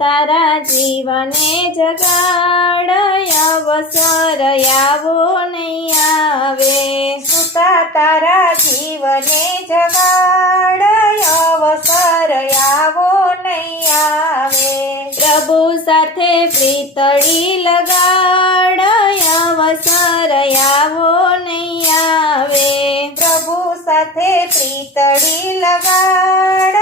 તારા જીવને જગાડ અવસર આવો નહીં આવે. સુતા તારા જીવને જગાડ અવસર આવો નહીં આવે. પ્રભુ સાથે પ્રીતળી લગાડ અવસર આવો નહીં આવે. પ્રભુ સાથે પ્રીતળી લગાડ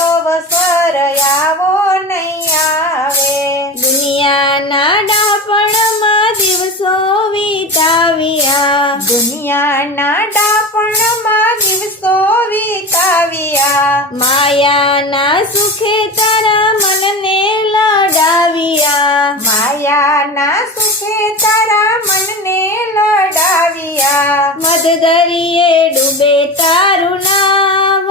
અવસર આવો નહીં આવે. દુનિયાના ડાપણમાં દિવસો વિતાવ્યા. દુનિયાના ડાપણમાં દિવસો વિતાવ્યા. માયાના સુખે તારા મનને લડાવ્યા. માયાના સુખે તારા મનને લડાવ્યા. મધદરિયે ડૂબે તારું નામ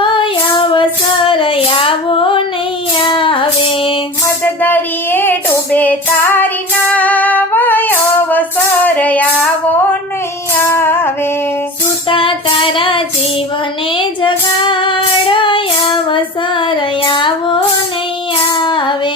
અવસર આવો નહીં આવે. મધદરિયે ડૂબે તારી નાવ અવસર આવો નહીં આવે. સુતા તારા જીવને જગાડ અવસર આવો નહીં આવે.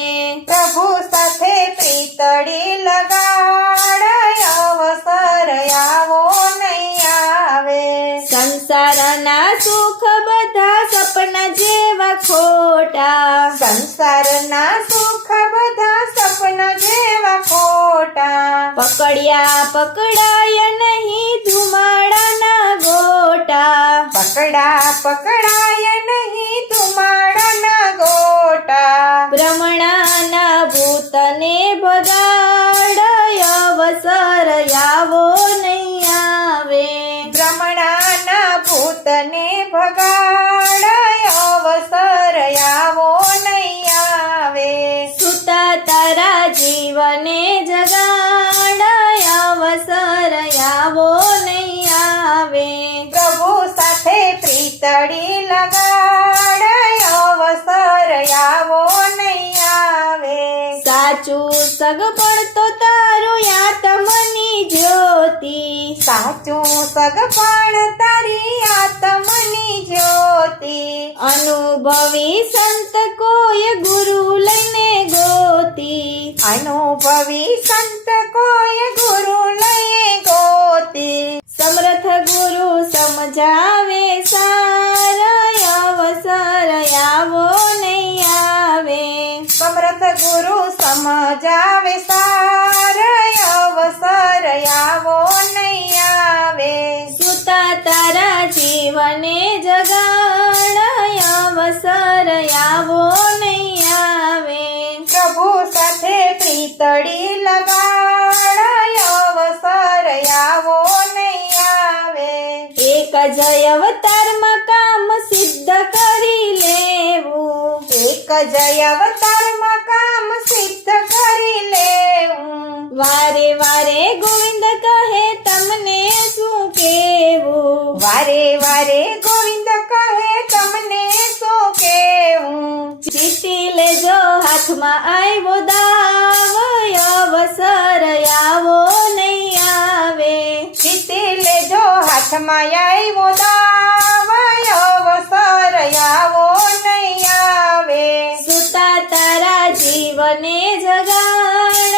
પ્રભુ સાથે પ્રીતળી લગાડ અવસર આવો નહીં આવે. સંસારના સુખ બધા સપના જેવા ખોટા. સંસારના સુખ બધા સપના જેવા ખોટા. પકડ્યા પકડાય નહીં ધુમાડાના ગોટા. પકડાય નહીં ધુમાડાના ગોટા. ભ્રમણાના ભૂતને ભગાડ અવસર આવો નહીં આવે. ભ્રમણાના ભૂતને ભગાડ અવસર આવો નહીં આવે. સુતા તારા જીવને જગાડ અવસર આવો નહીં આવે. પ્રભુ સાથે પ્રીતળી લગાડ અવસર આવો નહીં આવે. સાચું સગપણ તો તારું આત્મની જ્યોતિ. સાચું સગપણ તારી આત્મની જ્યોતિ. અનુભવી સંત કોઈ ગુરુ લઈને ગોતી. અનુભવી સંત કોઈ ગુરુ લઈએ ગોતી. સમર્થ ગુરુ સમજાવે સાર અવસર આવો નહીં આવે. સમર્થ ગુરુ સમજાવે સાર અવસર આવો નહીં આવે. સુતા તારા જીવને જગાડ અવસર આવો નહીં આવે. પ્રભુ સાથે પ્રીતળી લગાડ અવસર આવો નહીં આવે. એક જ અવતારમાં કામ સિદ્ધ કરી લેવું. એક જ અવતારમાં કામ સિદ્ધ કરી લેવું. વારે વારે ગોવિંદ કહે તમને શું કેવું. વારે વારે ગોવિંદ કહે તમને શું કેવું. જીતી લેજો હાથમાં આવ્યો દાવ અવસર આવો નહીં આવે. જીતી લેજો હાથમાં આવ્યો દાવ અવસર આવો નહીં આવે. સુતા તારા જીવને જગાડ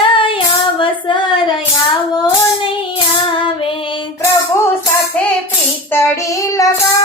અવસર આવો નહીં આવે. પ્રભુ સાથે પ્રીતળી લગાડ